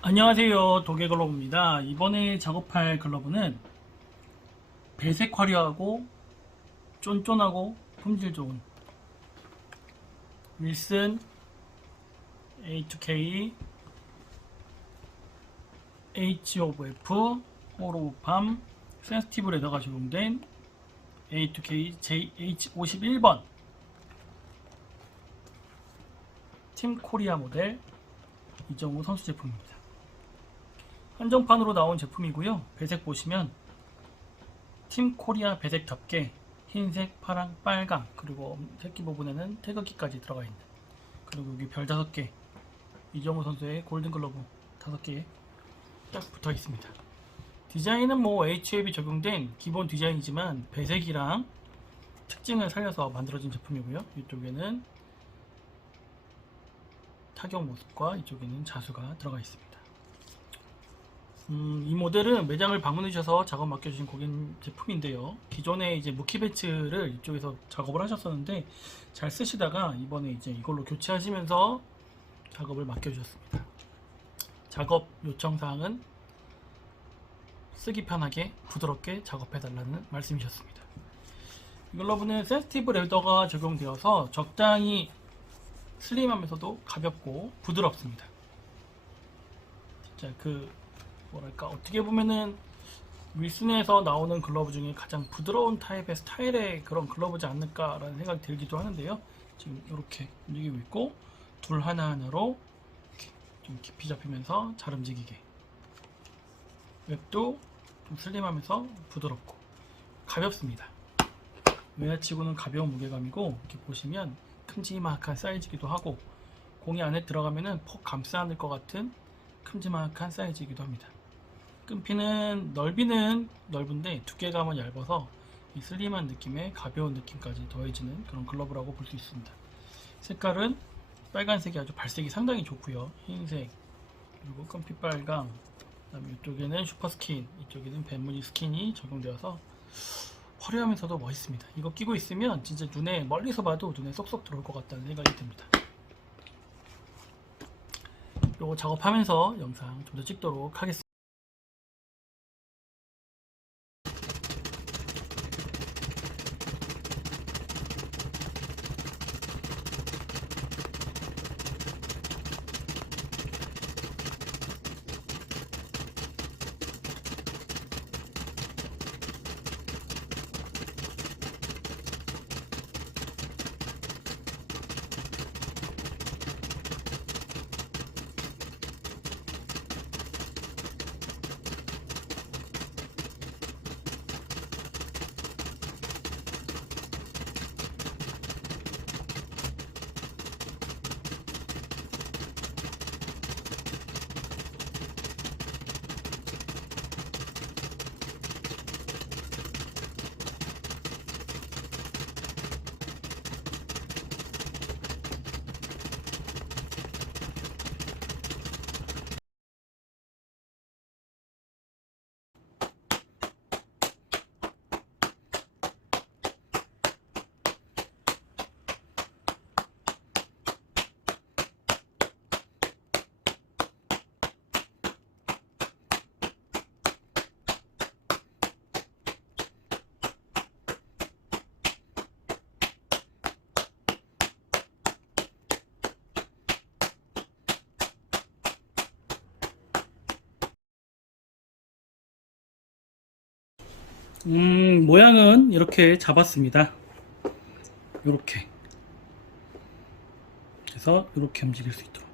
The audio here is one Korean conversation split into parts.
안녕하세요. 도개 글러브입니다. 이번에 작업할 글러브는 배색 화려하고 쫀쫀하고 품질 좋은 윌슨 A2K H5F 호로밤 센스티브 레더가 적용된 A2K JH51번. 팀 코리아 모델 이정우 선수 제품입니다. 한정판으로 나온 제품이고요. 배색 보시면 팀 코리아 배색답게 흰색, 파랑, 빨강 그리고 새끼 부분에는 태극기까지 들어가 있는 그리고 여기 별 다섯 개 이정우 선수의 골든 글러브 다섯 개딱 붙어 있습니다. 디자인은 뭐 HAB 적용된 기본 디자인이지만 배색이랑 특징을 살려서 만들어진 제품이고요. 이쪽에는 타격 모습과 이쪽에는 자수가 들어가 있습니다. 음, 이 모델은 매장을 방문해 주셔서 작업 맡겨주신 고객 제품인데요. 기존에 이제 무키 배츠를 이쪽에서 작업을 하셨었는데 잘 쓰시다가 이번에 이제 이걸로 교체하시면서 작업을 맡겨주셨습니다. 작업 요청 사항은 쓰기 편하게 부드럽게 작업해달라는 말씀이셨습니다. 이 글러브는 센스티브 레더가 적용되어서 적당히 슬림하면서도 가볍고 부드럽습니다. 진짜 그 뭐랄까 어떻게 보면은 윌슨에서 나오는 글러브 중에 가장 부드러운 타입의 스타일의 그런 글러브지 않을까라는 생각이 들기도 하는데요. 지금 이렇게 움직이고 있고 둘 하나 하나로 이렇게 좀 깊이 잡히면서 잘 움직이게 웹도 좀 슬림하면서 부드럽고 가볍습니다. 외야치고는 가벼운 무게감이고 이렇게 보시면 큼지막한 사이즈이기도 하고 공이 안에 들어가면은 폭 감싸 안을 것 같은 큼지막한 사이즈이기도 합니다. 끈피는 넓이는 넓은데 두께감은 얇아서 이 슬림한 느낌에 가벼운 느낌까지 더해지는 그런 글러브라고 볼 수 있습니다. 색깔은 빨간색이 아주 발색이 상당히 좋고요. 흰색 그리고 끈피 빨강 그다음에 이쪽에는 슈퍼스킨 이쪽에는 벤무늬 스킨이 적용되어서 화려하면서도 멋있습니다. 이거 끼고 있으면 진짜 눈에 멀리서 봐도 눈에 쏙쏙 들어올 것 같다는 생각이 듭니다. 요거 작업하면서 영상 좀 더 찍도록 하겠습니다. 음, 모양은 이렇게 잡았습니다. 이렇게. 그래서 이렇게 움직일 수 있도록.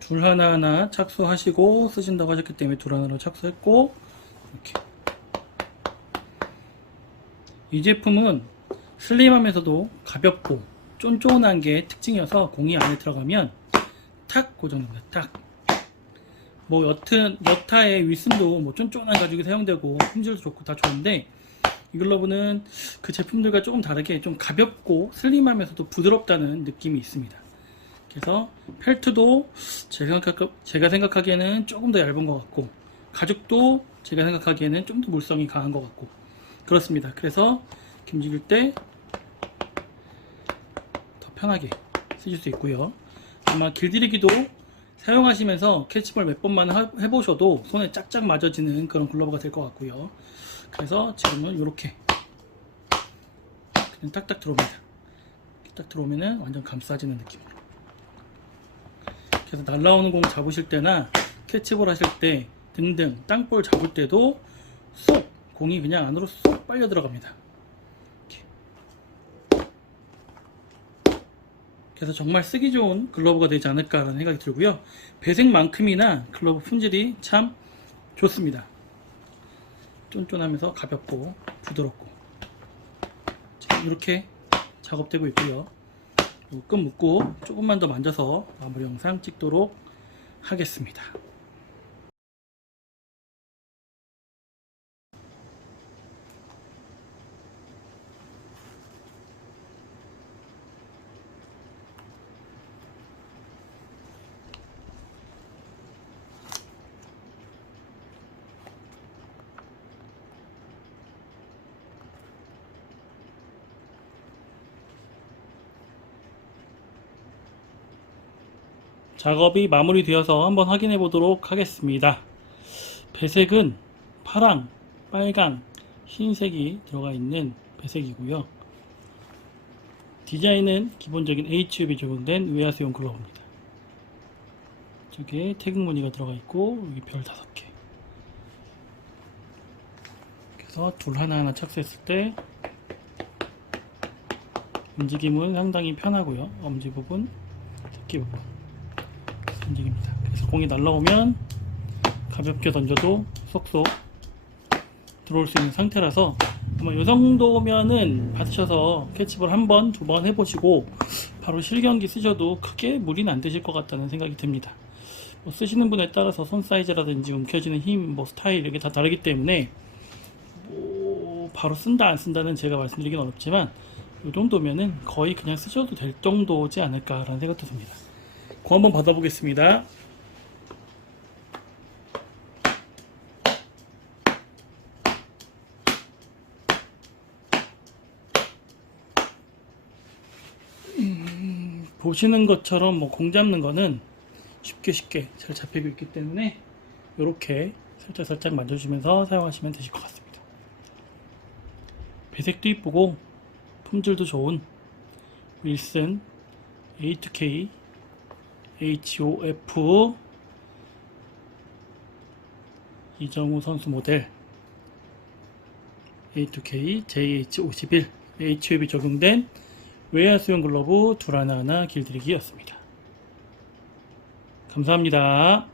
둘 하나하나 착수하시고 쓰신다고 하셨기 때문에 둘 하나로 착수했고, 이렇게. 이 제품은 슬림하면서도 가볍고 쫀쫀한 게 특징이어서 공이 안에 들어가면 탁 고정됩니다. 딱. 뭐 여튼 여타의 윌슨도 뭐 쫀쫀한 가죽이 사용되고 품질도 좋고 다 좋은데 이 글러브는 그 제품들과 조금 다르게 좀 가볍고 슬림하면서도 부드럽다는 느낌이 있습니다. 그래서 펠트도 제가, 생각하, 제가 생각하기에는 조금 더 얇은 것 같고 가죽도 제가 생각하기에는 좀 더 물성이 강한 것 같고 그렇습니다. 그래서 김직일 때 더 편하게 쓰실 수 있고요. 아마 길들이기도 사용하시면서 캐치볼 몇 번만 하- 해보셔도 손에 짝짝 맞아지는 그런 글러브가 될 것 같고요. 그래서 지금은 이렇게 그냥 딱딱 들어옵니다. 딱 들어오면은 완전 감싸지는 느낌으로. 그래서 날라오는 공 잡으실 때나 캐치볼 하실 때 등등 땅볼 잡을 때도 쏙 공이 그냥 안으로 쏙 빨려 들어갑니다. 이렇게. 그래서 정말 쓰기 좋은 글러브가 되지 않을까라는 생각이 들고요. 배색만큼이나 글러브 품질이 참 좋습니다. 쫀쫀하면서 가볍고 부드럽고 이렇게 작업되고 있고요. 끈 묶고 조금만 더 만져서 마무리 영상 찍도록 하겠습니다. 작업이 마무리되어서 한번 확인해 보도록 하겠습니다. 배색은 파랑, 빨강, 흰색이 들어가 있는 배색이고요. 디자인은 기본적인 HUB 적용된 외야수용 글러브입니다. 저기에 태극 무늬가 들어가 있고 여기 별 다섯 개. 그래서 둘 하나하나 착수했을 때 움직임은 상당히 편하고요. 엄지 부분, 새끼 부분. 움직입니다. 그래서 공이 날라오면 가볍게 던져도 쏙쏙 들어올 수 있는 상태라서 아마 이 정도면은 받으셔서 캐치볼 한 번, 두 번 해보시고 바로 실경기 쓰셔도 크게 무리는 안 되실 것 같다는 생각이 듭니다. 뭐 쓰시는 분에 따라서 손 사이즈라든지 움켜쥐는 힘, 뭐 스타일 이게 다 다르기 때문에 뭐 바로 쓴다 안 쓴다는 제가 말씀드리긴 어렵지만 이 정도면은 거의 그냥 쓰셔도 될 정도지 않을까라는 생각도 듭니다. 고 한번 받아보겠습니다. 음, 보시는 것처럼 뭐 공 잡는 거는 쉽게 쉽게 잘 잡히고 있기 때문에 이렇게 살짝 살짝 만져주면서 사용하시면 되실 것 같습니다. 배색도 이쁘고 품질도 좋은 윌슨 A2K HOF 이정우 선수 모델 A2K JH51 HUB 적용된 외야 수영 글러브 둘 하나 하나 길들이기였습니다. 감사합니다.